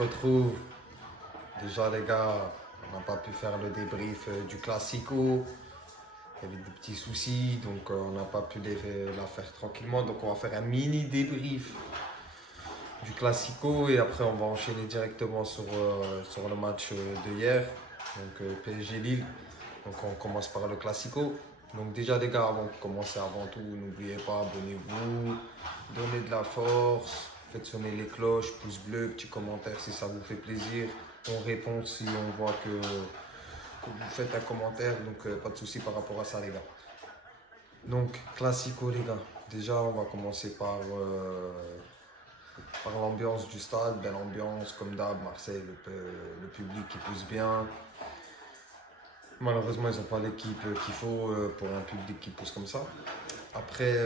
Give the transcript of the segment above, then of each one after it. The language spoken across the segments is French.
retrouve. Déjà les gars, on n'a pas pu faire le débrief du Classico. Il y avait des petits soucis, donc on n'a pas pu la faire tranquillement. Donc on va faire un mini débrief du Classico et après on va enchaîner directement sur le match de hier, donc PSG Lille. Donc on commence par le Classico. Donc déjà les gars, avant de commencer, avant tout, n'oubliez pas, abonnez-vous, donnez de la force, faites sonner les cloches, pouce bleu, petit commentaire si ça vous fait plaisir. On répond si on voit que vous faites un commentaire, donc pas de souci par rapport à ça les gars. Donc Classico les gars, déjà on va commencer par l'ambiance du stade, belle ambiance comme d'hab, Marseille, le public qui pousse bien. Malheureusement, ils n'ont pas l'équipe qu'il faut pour un public qui pousse comme ça. Après,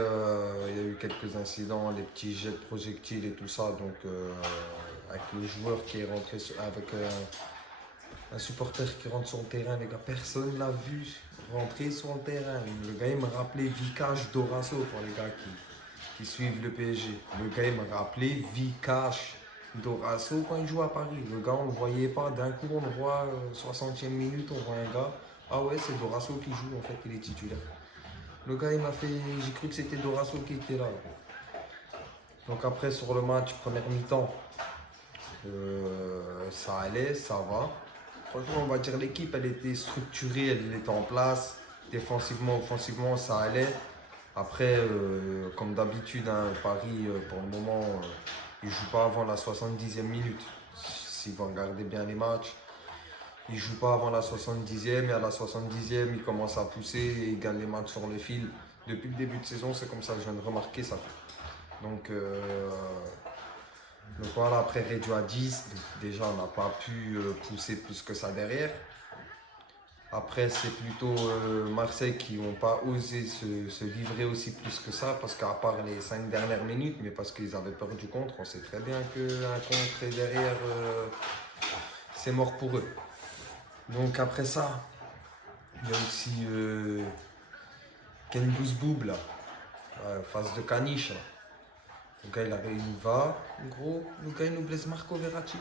il y a eu quelques incidents, les petits jets de projectiles et tout ça. Donc, avec le joueur qui est rentré avec un supporter qui rentre sur le terrain, les gars, personne ne l'a vu rentrer sur le terrain. Le gars, il me rappelait Vikash Dorasso pour les gars qui suivent le PSG. Le gars, il me rappelait Vikash Dorasso quand il joue à Paris. Le gars, on ne le voyait pas. D'un coup, on le voit 60e minute, on voit un gars. Ah ouais, c'est Dorasso qui joue, en fait, il est titulaire. Le gars, il m'a fait. J'ai cru que c'était Dorasso qui était là. Donc après, sur le match, première mi-temps, ça allait, ça va. Franchement, on va dire l'équipe, elle était structurée, elle était en place. Défensivement, offensivement, ça allait. Après, comme d'habitude, hein, Paris, pour le moment, il ne joue pas avant la 70e minute. Si vous regardez bien les matchs, il ne joue pas avant la 70e et à la 70e, il commence à pousser et il gagne les matchs sur le fil. Depuis le début de saison, c'est comme ça que je viens de remarquer ça. Donc voilà, après réduit à 10, déjà on n'a pas pu pousser plus que ça derrière. Après, c'est plutôt Marseille qui n'ont pas osé se livrer aussi plus que ça, parce qu'à part les 5 dernières minutes, mais parce qu'ils avaient peur du contre, on sait très bien qu'un contre est derrière, c'est mort pour eux. Donc après ça, il y a aussi Ken Bouzboub, là, face de caniche. Là. Le gars, il va, gros, le gars, il nous blesse Marco Verratti.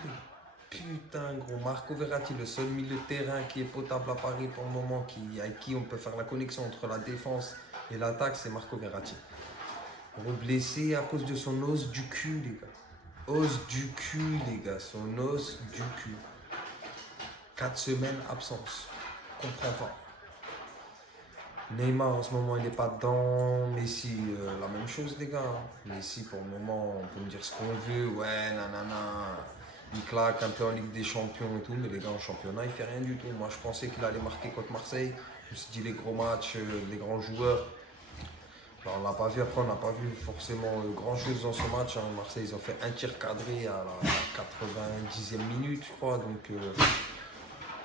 Putain, gros, Marco Verratti, le seul milieu de terrain qui est potable à Paris pour le moment, avec qui on peut faire la connexion entre la défense et l'attaque, c'est Marco Verratti. Gros, blessé à cause de son os du cul, les gars. Os du cul, les gars, son os du cul. 4 semaines absence. Comprends pas. Neymar en ce moment il n'est pas dedans. Messi, la même chose les gars. Messi pour le moment on peut me dire ce qu'on veut. Ouais, nanana. Il claque un peu en Ligue des Champions et tout. Mais les gars en championnat il fait rien du tout. Moi je pensais qu'il allait marquer contre Marseille. Je me suis dit les gros matchs, les grands joueurs. Alors, on l'a pas vu après, on n'a pas vu forcément grand chose dans ce match. Hein. Marseille ils ont fait un tir cadré à la 90e minute je crois. Donc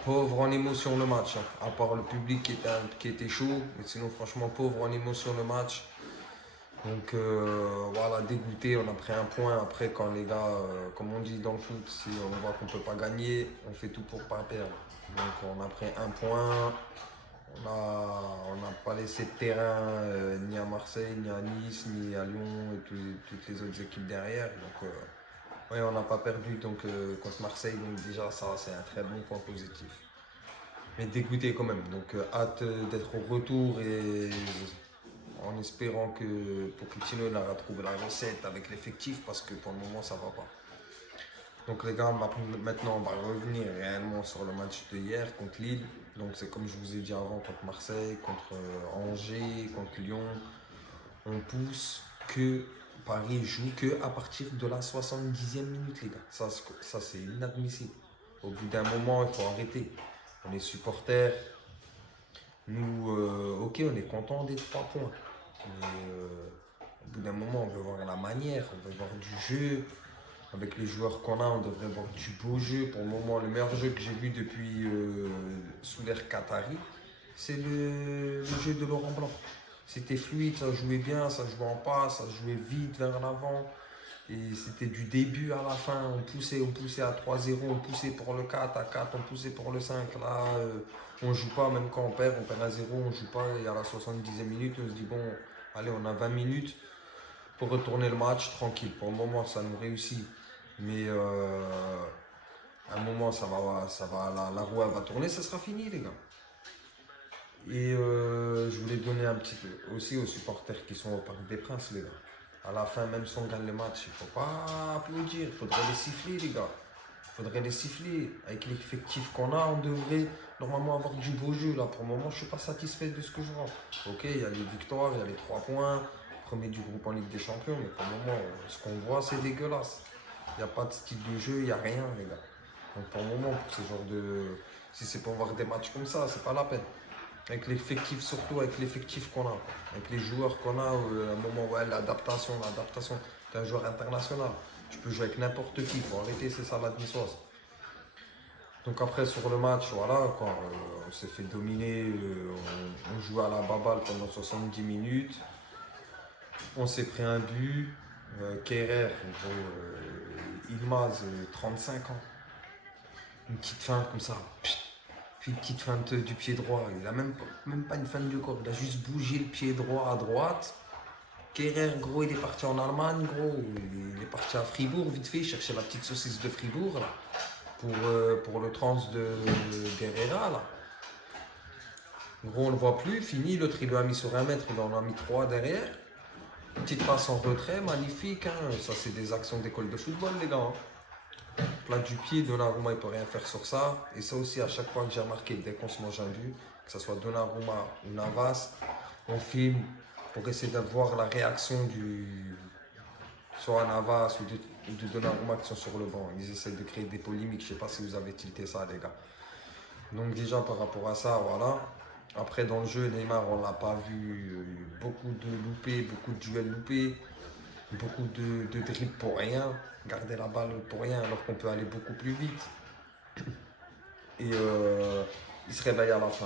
pauvre en émotion le match, hein. À part le public qui était chaud, mais sinon franchement pauvre en émotion le match. Donc voilà, dégoûté, on a pris un point. Après quand les gars, comme on dit dans le foot, si on voit qu'on ne peut pas gagner, on fait tout pour ne pas perdre. Donc on a pris un point, on n'a pas laissé de terrain ni à Marseille, ni à Nice, ni à Lyon et toutes les autres équipes derrière. Donc ouais, on n'a pas perdu donc, contre Marseille, donc déjà ça c'est un très bon point positif. Mais dégoûté quand même, donc hâte d'être au retour et en espérant que Pochettino a retrouvé la recette avec l'effectif parce que pour le moment ça va pas. Donc les gars, maintenant on va revenir réellement sur le match de hier contre Lille. Donc c'est comme je vous ai dit avant contre Marseille, contre Angers, contre Lyon. On pousse que Paris joue que à partir de la 70e minute les gars. Ça c'est inadmissible. Au bout d'un moment il faut arrêter. On est supporters. Nous, ok, on est content des 3 points. Mais au bout d'un moment, on veut voir la manière, on veut voir du jeu. Avec les joueurs qu'on a, on devrait voir du beau jeu. Pour le moment, le meilleur jeu que j'ai vu depuis sous l'ère Qatari, c'est le jeu de Laurent Blanc. C'était fluide, ça jouait bien, ça jouait en passe, ça jouait vite vers l'avant. Et c'était du début à la fin, on poussait à 3-0, on poussait pour le 4 à 4, on poussait pour le 5. Là, on joue pas, même quand on perd à 0, on joue pas. Et à la 70e minute, on se dit, bon, allez, on a 20 minutes pour retourner le match tranquille. Pour le moment, ça nous réussit. Mais À un moment, la roue elle va tourner, ça sera fini, les gars. Et je voulais donner un petit peu aussi aux supporters qui sont au Parc des Princes, les gars. À la fin, même si on gagne le match, il ne faut pas applaudir, il faudrait les siffler, les gars. Il faudrait les siffler. Avec l'effectif qu'on a, on devrait normalement avoir du beau jeu. Là, pour le moment, je ne suis pas satisfait de ce que je vois. Ok, il y a les victoires, il y a les 3 points, premier du groupe en Ligue des Champions, mais pour le moment, ce qu'on voit, c'est dégueulasse. Il n'y a pas de style de jeu, il n'y a rien, les gars. Donc pour le moment, pour ce genre de. Si c'est pour voir des matchs comme ça, c'est pas la peine. Avec l'effectif, surtout avec l'effectif qu'on a, avec les joueurs qu'on a, à un moment, ouais, l'adaptation, t'es un joueur international, tu peux jouer avec n'importe qui, faut arrêter, c'est ça la niçoise. Donc après, sur le match, voilà, quoi, on s'est fait dominer, on jouait à la baballe pendant 70 minutes, on s'est pris un but, Kerrer, Ilmaz, 35 ans, une petite feinte comme ça, puis une petite feinte du pied droit. Il a même pas une feinte de corps. Il a juste bougé le pied droit à droite. Kerrer, gros, il est parti en Allemagne, gros. Il est parti à Fribourg, vite fait, chercher la petite saucisse de Fribourg, là, pour le trans d'Herrera, là. Gros, on le voit plus, fini. L'autre, il l'a mis sur 1 mètre, il en a mis 3 derrière. Petite passe en retrait, magnifique. Hein. Ça, c'est des actions d'école de football, les gars. Hein. Plat du pied, Donnarumma, il ne peut rien faire sur ça. Et ça aussi, à chaque fois que j'ai remarqué, dès qu'on se mange un but, que ce soit Donnarumma ou Navas, on filme pour essayer de voir la réaction soit Navas ou de Donnarumma qui sont sur le banc. Ils essaient de créer des polémiques. Je ne sais pas si vous avez tilté ça, les gars. Donc déjà, par rapport à ça, voilà. Après, dans le jeu, Neymar, on ne l'a pas vu. Beaucoup de loupés, beaucoup de duels loupés. Beaucoup de dribbles pour rien, garder la balle pour rien alors qu'on peut aller beaucoup plus vite. Et il se réveille à la fin.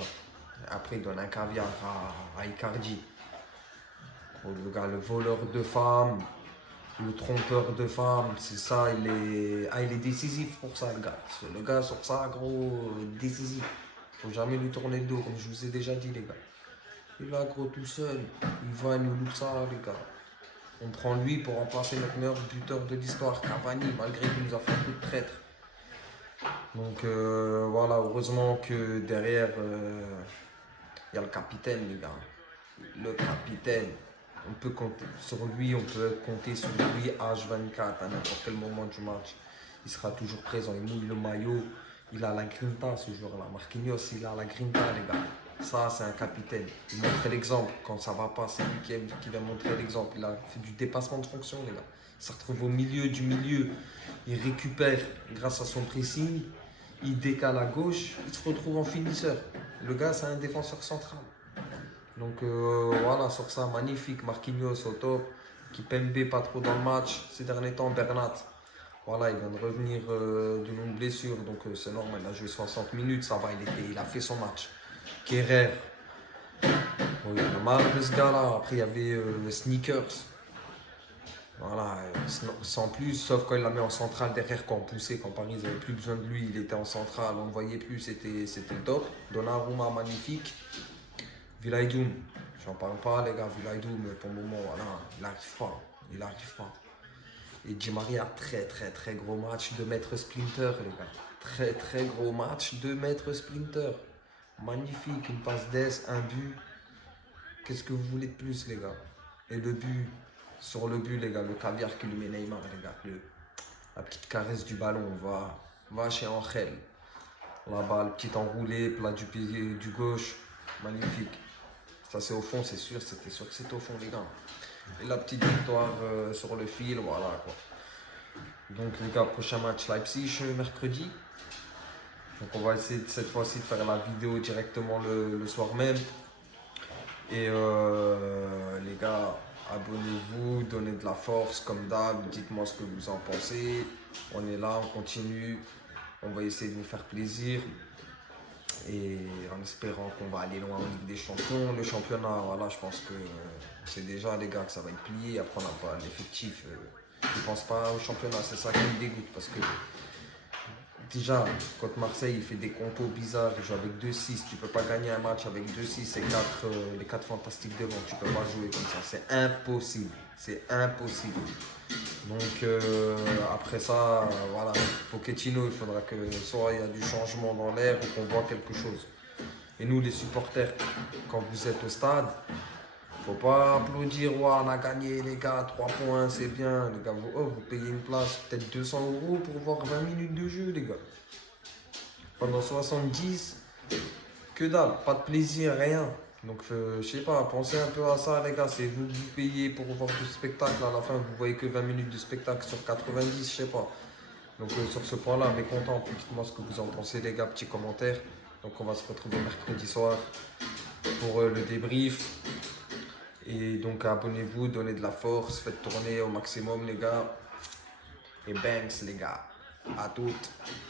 Après, il donne un caviar à Icardi. Le gars, le voleur de femmes, le trompeur de femmes, c'est ça, il est décisif pour ça, le gars. Le gars, sur ça, gros, décisif. Faut jamais lui tourner le dos, comme je vous ai déjà dit, les gars. Il est là, gros, tout seul. Il va nous loupe ça, les gars. On prend lui pour remplacer notre meilleur buteur de l'histoire, Cavani, malgré qu'il nous a fait un coup de traître. Donc voilà, heureusement que derrière, il y a le capitaine, les gars. Le capitaine, on peut compter sur lui, on peut compter sur lui H24 à n'importe quel moment du match. Il sera toujours présent, il mouille le maillot. Il a la grinta, ce joueur-là. Marquinhos, il a la grinta, les gars. Ça, c'est un capitaine. Il montre l'exemple. Quand ça va pas, c'est lui qui va montrer l'exemple. Il a fait du dépassement de fonction, les gars. Il se retrouve au milieu du milieu. Il récupère grâce à son pressing. Il décale à gauche. Il se retrouve en finisseur. Le gars, c'est un défenseur central. Donc voilà, sur ça, magnifique. Marquinhos au top. Kimpembe pas trop dans le match. Ces derniers temps, Bernat. Voilà, il vient de revenir d'une longue blessure. Donc c'est normal. Il a joué 60 minutes. Ça va, il a fait son match. Kerrer, il y a marre de ce gars-là. Après, il y avait Sneakers. Voilà, sans plus, sauf quand il l'a mis en centrale derrière, quand on poussait, quand Paris n'avait plus besoin de lui, il était en centrale, on ne voyait plus, c'était le top. Donnarumma, magnifique. Vilaïdoum, j'en parle pas, les gars, Vilaïdoum, mais pour le moment, voilà, il n'arrive pas. Et Di Maria, très gros match de maître sprinter, les gars. Très gros match de maître sprinter. Magnifique, une passe d'aise, un but. Qu'est-ce que vous voulez de plus, les gars? Et le but, sur le but, les gars, le caviar qui lui met Neymar, les gars. La petite caresse du ballon, va chez Angel. La balle, petite enroulée, plat du pied du gauche. Magnifique. Ça, c'est au fond, c'est sûr. C'était sûr que c'était au fond, les gars. Et la petite victoire sur le fil, voilà, quoi. Donc, les gars, prochain match Leipzig, mercredi. Donc on va essayer cette fois-ci de faire la vidéo directement le soir même. Et les gars, abonnez-vous, donnez de la force comme d'hab, dites-moi ce que vous en pensez. On est là, on continue, on va essayer de vous faire plaisir. Et en espérant qu'on va aller loin en Ligue des Champions. Le championnat, voilà, je pense que c'est déjà les gars que ça va être plié. Après on n'a pas l'effectif. Je ne pense pas au championnat, c'est ça qui me dégoûte parce que déjà, contre Marseille, il fait des compos bizarres. Il joue avec 2-6. Tu peux pas gagner un match avec 2-6 et les 4 fantastiques devant. Tu peux pas jouer comme ça. C'est impossible. C'est impossible. Donc, après ça, voilà. Pochettino, il faudra que soit il y a du changement dans l'air ou qu'on voit quelque chose. Et nous, les supporters, quand vous êtes au stade, faut pas applaudir, ouais, on a gagné les gars, 3 points, c'est bien. Les gars, vous payez une place, peut-être 200 € pour voir 20 minutes de jeu, les gars. Pendant 70, que dalle, pas de plaisir, rien. Donc, je sais pas, pensez un peu à ça, les gars. C'est vous qui payez pour voir du spectacle. À la fin, vous voyez que 20 minutes de spectacle sur 90, je sais pas. Donc, sur ce point-là, mécontent. Dites-moi ce que vous en pensez, les gars, petits commentaires. Donc, on va se retrouver mercredi soir pour le débrief. Et donc abonnez-vous, donnez de la force, faites tourner au maximum les gars. Et banks les gars. À toutes.